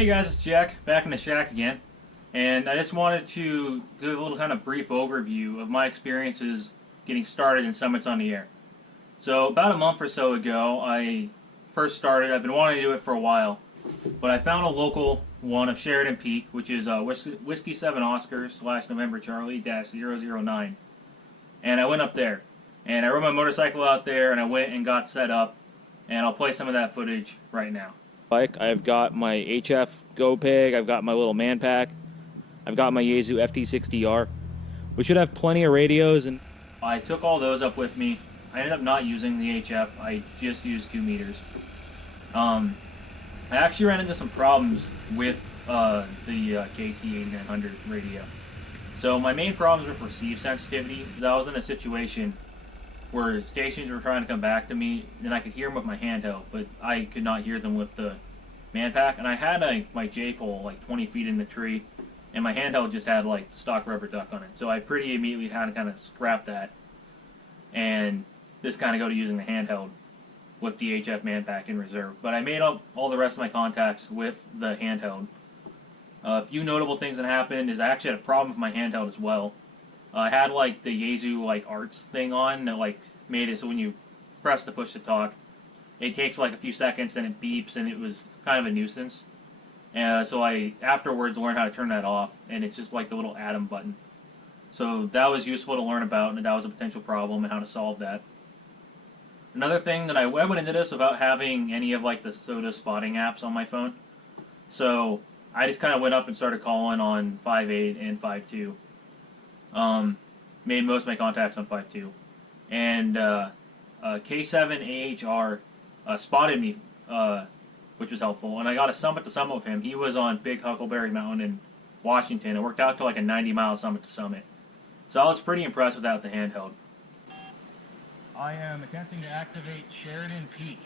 Hey guys, it's Jack, back in the shack again, and I just wanted to give a little kind of brief overview of my experiences getting started in Summits on the Air. So about a month or so ago, I first started. I've been wanting to do it for a while, but I found a local one of Sheridan Peak, which is Whiskey 7 Oscar / November Charlie -009, and I went up there, and I rode my motorcycle out there, and I went and got set up, and I'll play some of that footage right now. I've got my HF Go Pig, I've got my little man pack, I've got my Yaesu FT60R. We should have plenty of radios, and I took all those up with me. I ended up not using the HF, I just used 2 meters. I actually ran into some problems with the KT8900 radio. So my main problems were receive sensitivity, because I was in a situation where stations were trying to come back to me, and I could hear them with my handheld, but I could not hear them with the man pack. And I had my J-pole like 20 feet in the tree, and my handheld just had like stock rubber duck on it. So I pretty immediately had to kind of scrap that and just kind of go to using the handheld with the HF man pack in reserve. But I made up all the rest of my contacts with the handheld. A few notable things that happened is I actually had a problem with my handheld as well. I had like the Yaesu like arts thing on that like made it so when you press the push to talk, it takes like a few seconds and it beeps, and it was kind of a nuisance. And so I afterwards learned how to turn that off, and it's just like the little atom button. So that was useful to learn about, and that was a potential problem and how to solve that. Another thing that I went into this without having any of like the SOTA spotting apps on my phone. So I just kind of went up and started calling on 5.8 and 5.2. Made most of my contacts on 5.2, and K7JQY spotted me, which was helpful, and I got a summit to summit with him. He was on Big Huckleberry Mountain in Washington. It worked out to like a 90-mile summit to summit, so I was pretty impressed with that with the handheld. I am attempting to activate Sheridan Peak.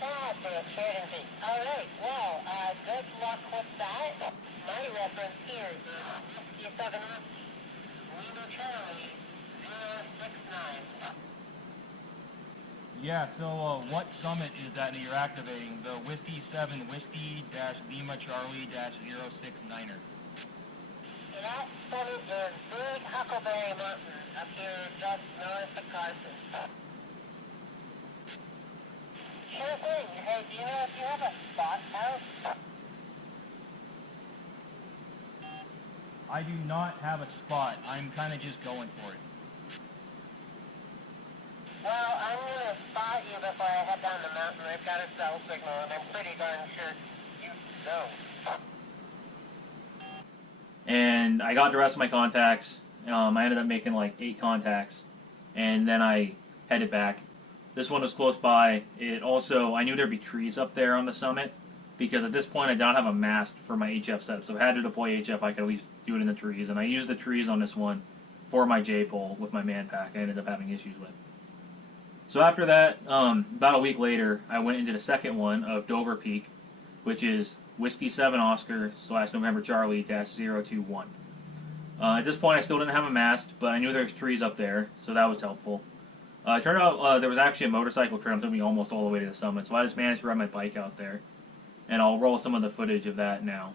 Sheridan Peak. Alright, well, good luck with that. My reference here is K7 Lima Charlie 069. Yeah, so what summit is that you're activating? The Whiskey 7 Whiskey Lima Charlie -069er. That summit is Big Huckleberry Mountain up here just north of Carson. Sure thing. Hey, do you know if you have a spot out? I do not have a spot. I'm kind of just going for it. Well, I'm going to spot you before I head down the mountain. I've got a cell signal, and I'm pretty darn sure you know. And I got the rest of my contacts. I ended up making like 8 contacts, and then I headed back. This one was close by. It also, I knew there'd be trees up there on the summit, because at this point I don't have a mast for my HF setup. So if I had to deploy HF, I could at least do it in the trees, and I used the trees on this one for my J-pole with my man pack. I ended up having issues with. So after that, about a week later, I went into the second one of Dover Peak, which is Whiskey 7 Oscar / November Charlie -021. At this point, I still didn't have a mast, but I knew there was trees up there, so that was helpful. It turned out there was actually a motorcycle trail that took me almost all the way to the summit, so I just managed to ride my bike out there. And I'll roll some of the footage of that now.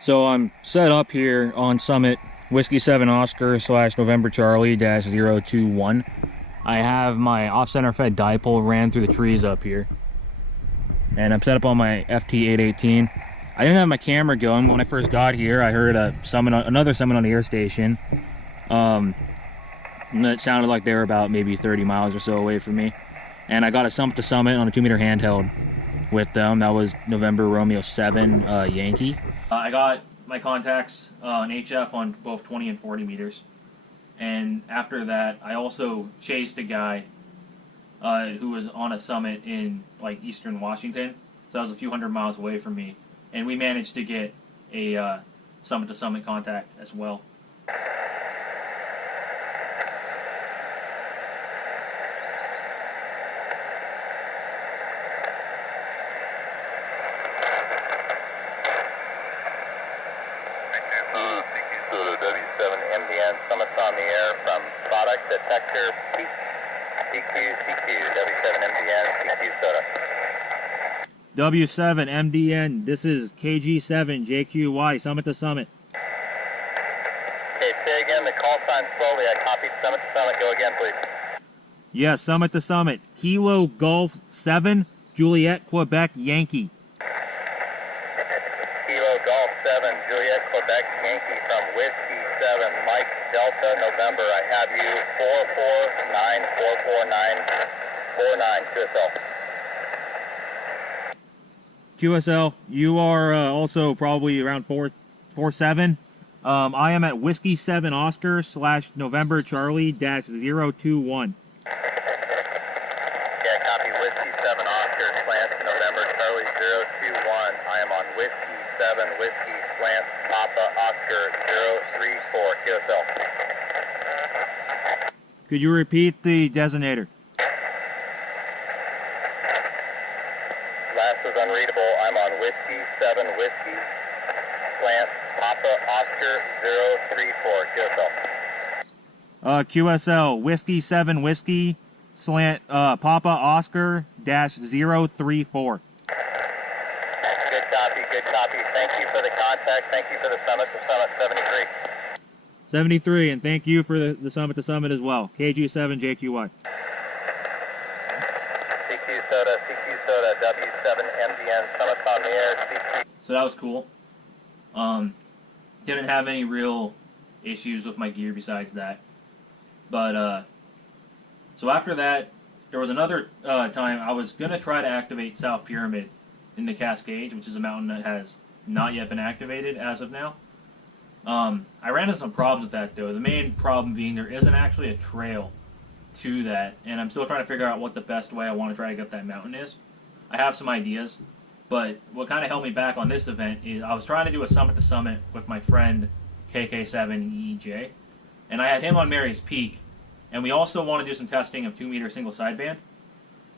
So I'm set up here on summit, Whiskey 7 Oscar / November Charlie -021. I have my off-center fed dipole ran through the trees up here. And I'm set up on my FT818. I didn't have my camera going, but when I first got here, I heard another summit on the air station. It sounded like they were about maybe 30 miles or so away from me. And I got a summit to summit on a 2-meter handheld with them. That was November Romeo 7 Yankee. I got my contacts on HF on both 20 and 40 meters. And after that, I also chased a guy who was on a summit in like eastern Washington. So that was a few hundred miles away from me. And we managed to get a summit to summit contact as well. Summits on the air from product detector peak, CQ, W7 W7MDN, this is KG7JQY, summit to summit. Okay, say again, the call sign slowly. I copied summit to summit. Go again, please. Yes, summit to summit. Kilo Golf 7, Juliet, Quebec, Yankee. Kilo Golf 7, Juliet, Quebec, Yankee from Whiskey 7, Mike Delta, November. I have you 449-449-49 QSL. QSL, you are also probably around 447. I am at Whiskey 7 Oscar / November Charlie -021. Yeah, copy Whiskey 7 Oscar slant November Charlie 021. I am on Whiskey 7 Whiskey slant Papa Oscar 034 QSL. Could you repeat the designator? Last was unreadable. I'm on Whiskey 7 Whiskey slant Papa Oscar 034 QSL. QSL, Whiskey 7 Whiskey slant Papa Oscar -034. Good copy, good copy. Thank you for the contact. Thank you for the summit to summit 73. 73, and thank you for the summit to summit as well. KG7JQY. CQ SOTA, W7MDN, summits on the air, CQ. So that was cool. Didn't have any real issues with my gear besides that. But, so after that, there was another time I was going to try to activate South Pyramid in the Cascades, which is a mountain that has not yet been activated as of now. I ran into some problems with that, though. The main problem being there isn't actually a trail to that, and I'm still trying to figure out what the best way I want to try to get up that mountain is. I have some ideas, but what kind of held me back on this event is I was trying to do a summit to summit with my friend KG7JQY, and I had him on Mary's Peak, and we also want to do some testing of 2-meter single sideband.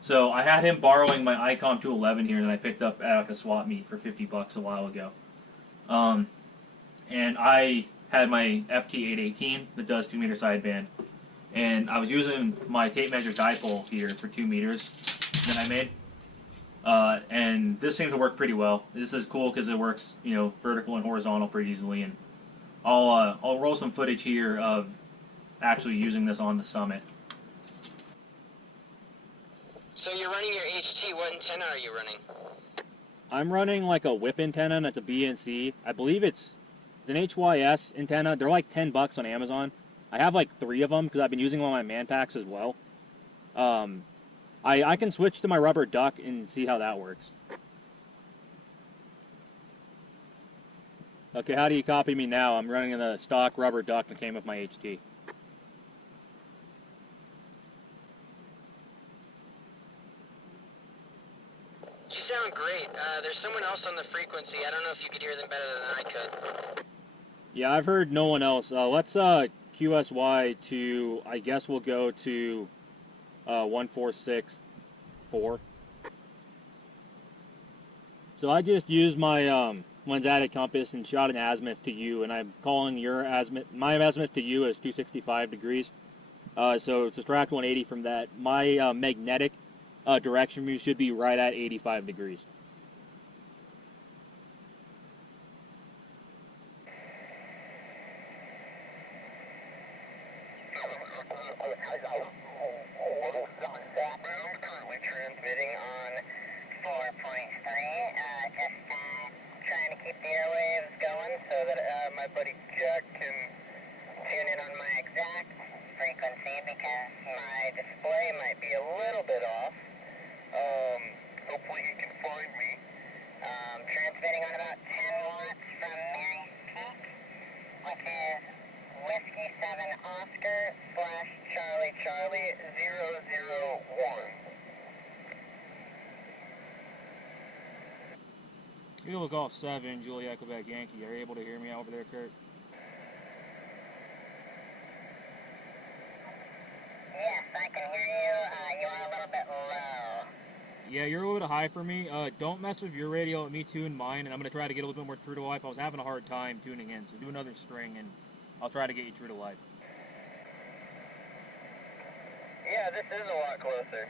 So I had him borrowing my Icom 211 here that I picked up at a swap meet for $50 a while ago. And I had my FT818 that does 2-meter sideband, and I was using my tape measure dipole here for 2 meters that I made. And this seemed to work pretty well. This is cool because it works, you know, vertical and horizontal pretty easily. And I'll roll some footage here of actually using this on the summit. So you're running your HT, what antenna are you running? I'm running like a whip antenna that's a BNC. I believe it's an HYS antenna. They're like $10 on Amazon. I have like 3 of them because I've been using them on my man packs as well. I can switch to my rubber duck and see how that works. Okay, how do you copy me now? I'm running the stock rubber duck that came with my HT. You sound great. There's someone else on the frequency. I don't know if you could hear them better than I could. Yeah, I've heard no one else. Let's QSY to, I guess we'll go to 1464. So I just used my lens-added compass and shot an azimuth to you, and I'm calling your azimuth, my azimuth to you as 265 degrees. So subtract 180 from that. My magnetic direction view should be right at 85 degrees. Currently transmitting on 4.3, just trying to keep the airwaves going so that my buddy Jack can tune in on my exact frequency because my display might be a little bit off. Hopefully he can find me. Transmitting on about 10 watts from Mary's Peak, which is Whiskey 7 Oscar / Charlie Charlie 001. Kilo Golf 7, Juliet, Quebec, Yankee. Are you able to hear me over there, Kurt? Yes, I can hear you. You are a little bit low. Yeah, you're a little bit high for me. Don't mess with your radio. Let me tune mine, and I'm going to try to get a little bit more true to life. I was having a hard time tuning in, so do another string, and I'll try to get you true to life. Yeah, this is a lot closer.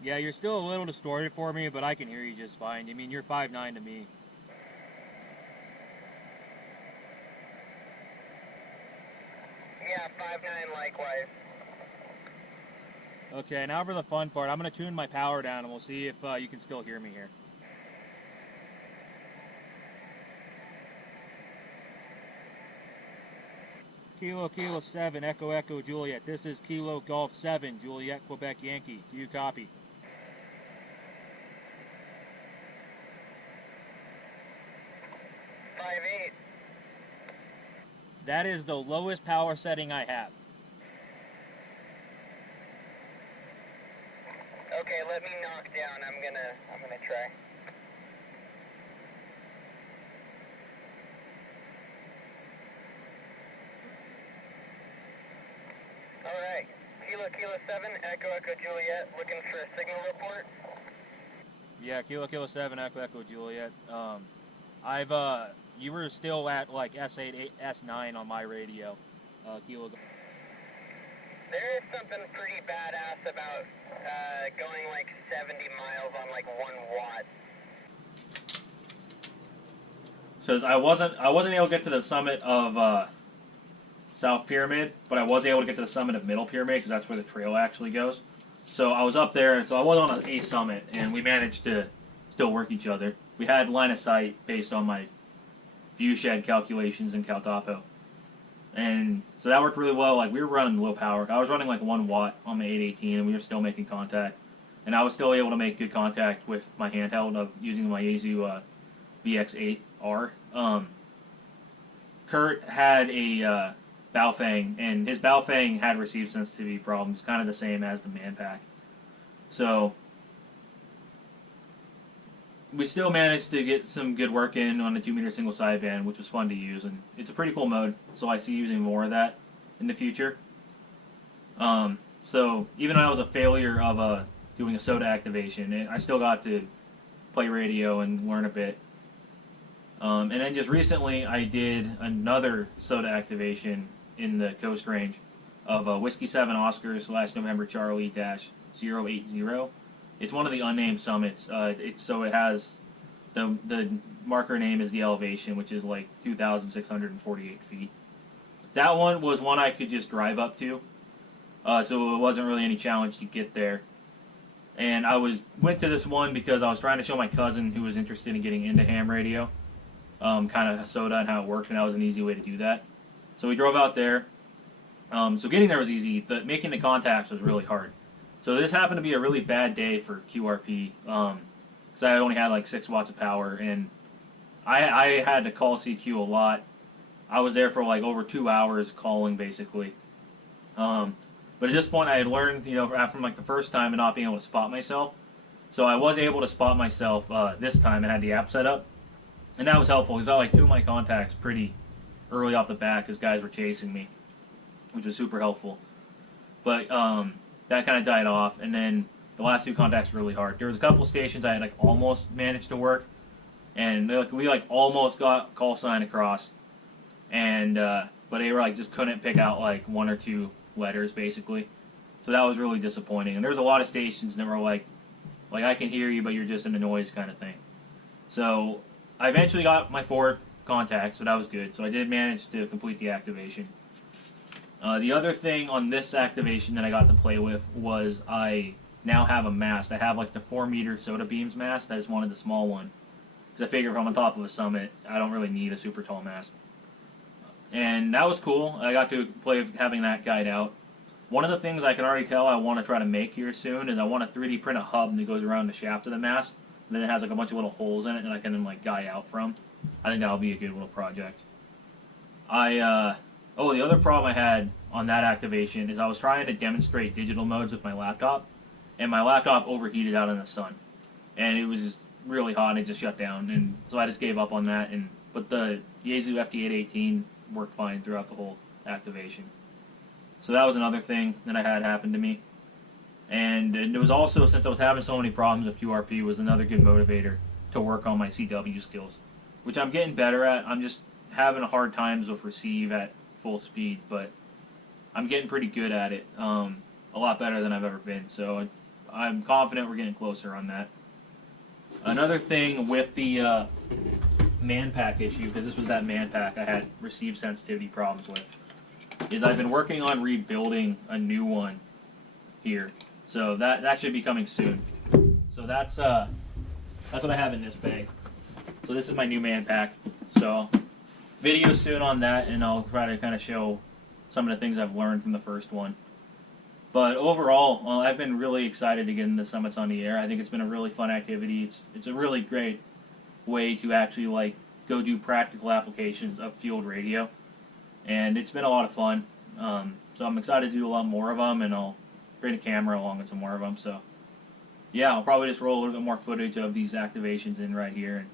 Yeah, you're still a little distorted for me, but I can hear you just fine. I mean, you're 5'9" to me. Yeah, 5'9" likewise. Okay, now for the fun part. I'm going to tune my power down, and we'll see if you can still hear me here. Kilo 7, Echo Juliet. This is Kilo Golf 7, Juliet, Quebec Yankee. Do you copy? That is the lowest power setting I have. Okay, let me knock down. I'm gonna try. Alright. Kilo 7, Echo Juliet, looking for a signal report. Yeah, Kilo 7, Echo Juliet. You were still at like S8, S9 on my radio. Kilo. There is something pretty badass about going like 70 miles on like 1 watt. Says I wasn't able to get to the summit of South Pyramid, but I was able to get to the summit of Middle Pyramid because that's where the trail actually goes. So I was up there, and so I was on a summit, and we managed to still work each other. We had line of sight based on my view shed calculations in CalTopo. And so that worked really well. Like, we were running low power. I was running like 1 watt on my 818, and we were still making contact. And I was still able to make good contact with my handheld of using my Yaesu VX8R. Kurt had a Baofeng, and his Baofeng had receive sensitivity problems, kind of the same as the Manpack. So we still managed to get some good work in on the 2-meter single sideband, which was fun to use, and it's a pretty cool mode, so I see using more of that in the future. So even though I was a failure of doing a SOTA activation, I still got to play radio and learn a bit. And then just recently I did another SOTA activation in the Coast Range of Whiskey 7 Oscar / November Charlie -080. It's one of the unnamed summits. So it has the marker name is the elevation, which is like 2,648 feet. That one was one I could just drive up to, so it wasn't really any challenge to get there. And I went to this one because I was trying to show my cousin who was interested in getting into ham radio, kind of SOTA and how it worked, and that was an easy way to do that. So we drove out there. So getting there was easy. Making the contacts was really hard. So this happened to be a really bad day for QRP, because I only had like 6 watts of power, and I had to call CQ a lot. I was there for like over 2 hours calling, basically. But at this point, I had learned, from like the first time and not being able to spot myself. So I was able to spot myself this time and had the app set up, and that was helpful because I like 2 of my contacts pretty early off the bat because guys were chasing me, which was super helpful. But that kind of died off, and then the last 2 contacts were really hard. There was a couple stations I had like almost managed to work, and we like almost got call sign across, and but they were like just couldn't pick out like 1 or 2 letters basically. So that was really disappointing. And there was a lot of stations that were like I can hear you, but you're just in the noise kind of thing. So I eventually got my 4 contacts, so that was good. So I did manage to complete the activation. The other thing on this activation that I got to play with was I now have a mast. I have like the 4-meter SOTA beams mast. I just wanted the small one because I figure if I'm on top of a summit, I don't really need a super tall mast. And that was cool. I got to play with having that guide out. One of the things I can already tell I want to try to make here soon is I want to 3D print a hub that goes around the shaft of the mast, and then it has like a bunch of little holes in it that I can then like guy out from. I think that'll be a good little project. Oh, the other problem I had on that activation is I was trying to demonstrate digital modes with my laptop, and my laptop overheated out in the sun, and it was just really hot and it just shut down, and so I just gave up on that. But the Yaesu FT818 worked fine throughout the whole activation. So that was another thing that I had happen to me. And it was also, since I was having so many problems with QRP, was another good motivator to work on my CW skills, which I'm getting better at. I'm just having a hard times with receive at full speed, but I'm getting pretty good at it. A lot better than I've ever been. So I'm confident we're getting closer on that. Another thing with the man pack issue, because this was that man pack I had receive sensitivity problems with, is I've been working on rebuilding a new one here. So that should be coming soon. So that's what I have in this bag. So this is my new man pack. So video soon on that, and I'll try to kind of show some of the things I've learned from the first one. But overall, I've been really excited to get into Summits on the Air. I think it's been a really fun activity. It's a really great way to actually like go do practical applications of field radio, and it's been a lot of fun. So I'm excited to do a lot more of them, and I'll bring a camera along with some more of them. So yeah, I'll probably just roll a little bit more footage of these activations in right here. And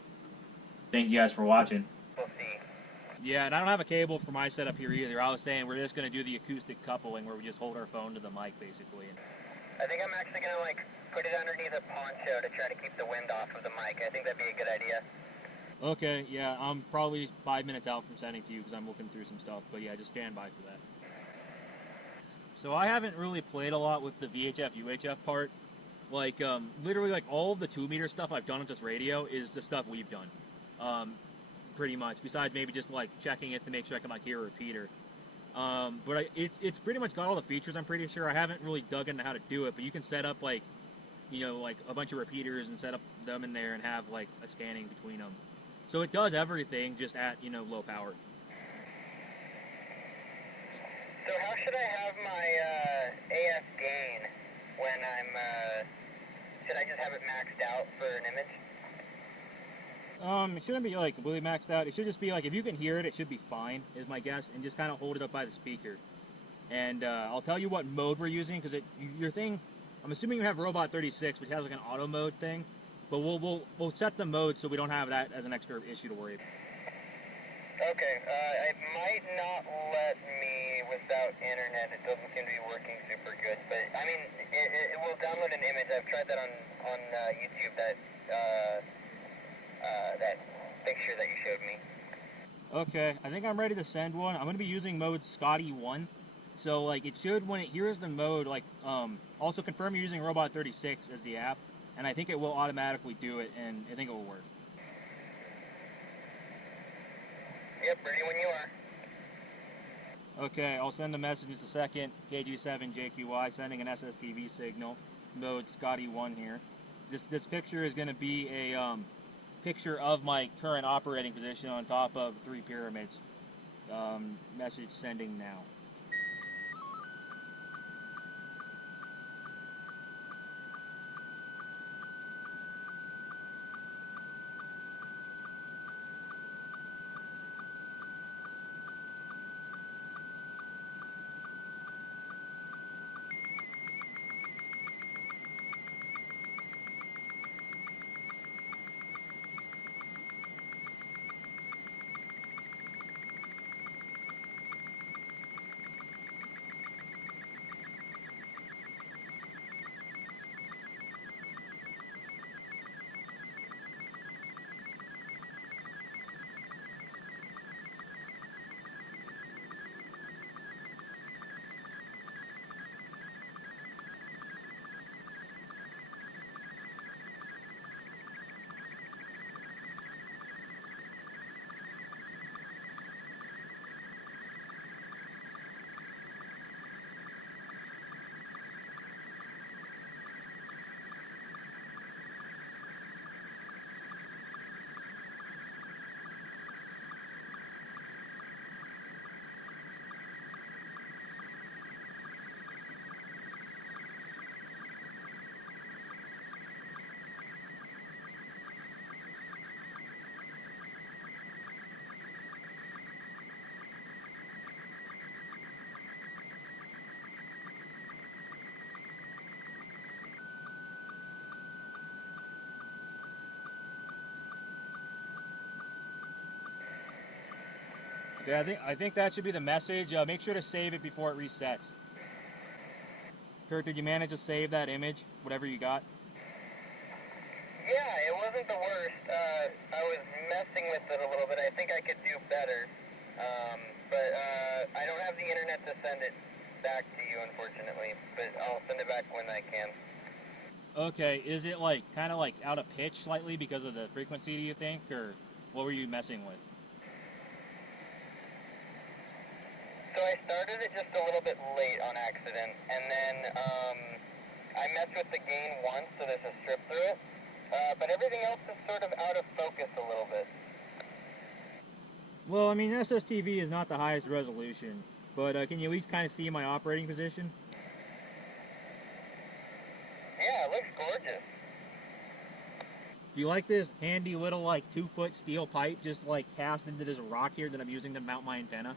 thank you guys for watching. We'll see. Yeah, and I don't have a cable for my setup here either. I was saying we're just going to do the acoustic coupling where we just hold our phone to the mic, basically. I think I'm actually going to, like, put it underneath a poncho to try to keep the wind off of the mic. I think that'd be a good idea. Okay, yeah, I'm probably 5 minutes out from sending to you because I'm looking through some stuff. But yeah, just stand by for that. So I haven't really played a lot with the VHF, UHF part. Like, literally, like, all of the 2-meter stuff I've done with this radio is the stuff we've done. Pretty much, besides maybe just like checking it to make sure I can like hear a repeater. But it's pretty much got all the features, I'm pretty sure. I haven't really dug into how to do it, but you can set up like, you know, like a bunch of repeaters and set up them in there and have like a scanning between them. So it does everything just at, you know, low power. So how should I have my AF gain when I'm, should I just have it maxed out for an image? It shouldn't be like completely maxed out. It should just be like, if you can hear it, it should be fine, is my guess, and just kind of hold it up by the speaker. And I'll tell you what mode we're using, because your thing, I'm assuming you have Robot 36, which has like an auto mode thing, but we'll set the mode so we don't have that as an extra issue to worry about. Okay, it might not let me without internet. It doesn't seem to be working super good, but I mean, it will download an image. I've tried that on YouTube, that picture that you showed me. Okay, I think I'm ready to send one. I'm going to be using mode Scotty 1. So, like, it should, when it hears the mode, like, also confirm you're using Robot 36 as the app, and I think it will automatically do it, and I think it will work. Yep, ready when you are. Okay, I'll send a message in just a second. KG7JQY, sending an SSTV signal. Mode Scotty 1 here. This picture is going to be a picture of my current operating position on top of 3 pyramids. Message sending now. Yeah, I think that should be the message. Make sure to save it before it resets. Kurt, did you manage to save that image, whatever you got? Yeah, it wasn't the worst. I was messing with it a little bit. I think I could do better. But I don't have the internet to send it back to you, unfortunately. But I'll send it back when I can. Okay, is it like kind of like out of pitch slightly because of the frequency, do you think, or what were you messing with? So I started it just a little bit late on accident, and then I messed with the gain once, so there's a strip through it. But everything else is sort of out of focus a little bit. Well, I mean, SSTV is not the highest resolution, but can you at least kind of see my operating position? Yeah, it looks gorgeous. Do you like this handy little like 2-foot steel pipe just like cast into this rock here that I'm using to mount my antenna?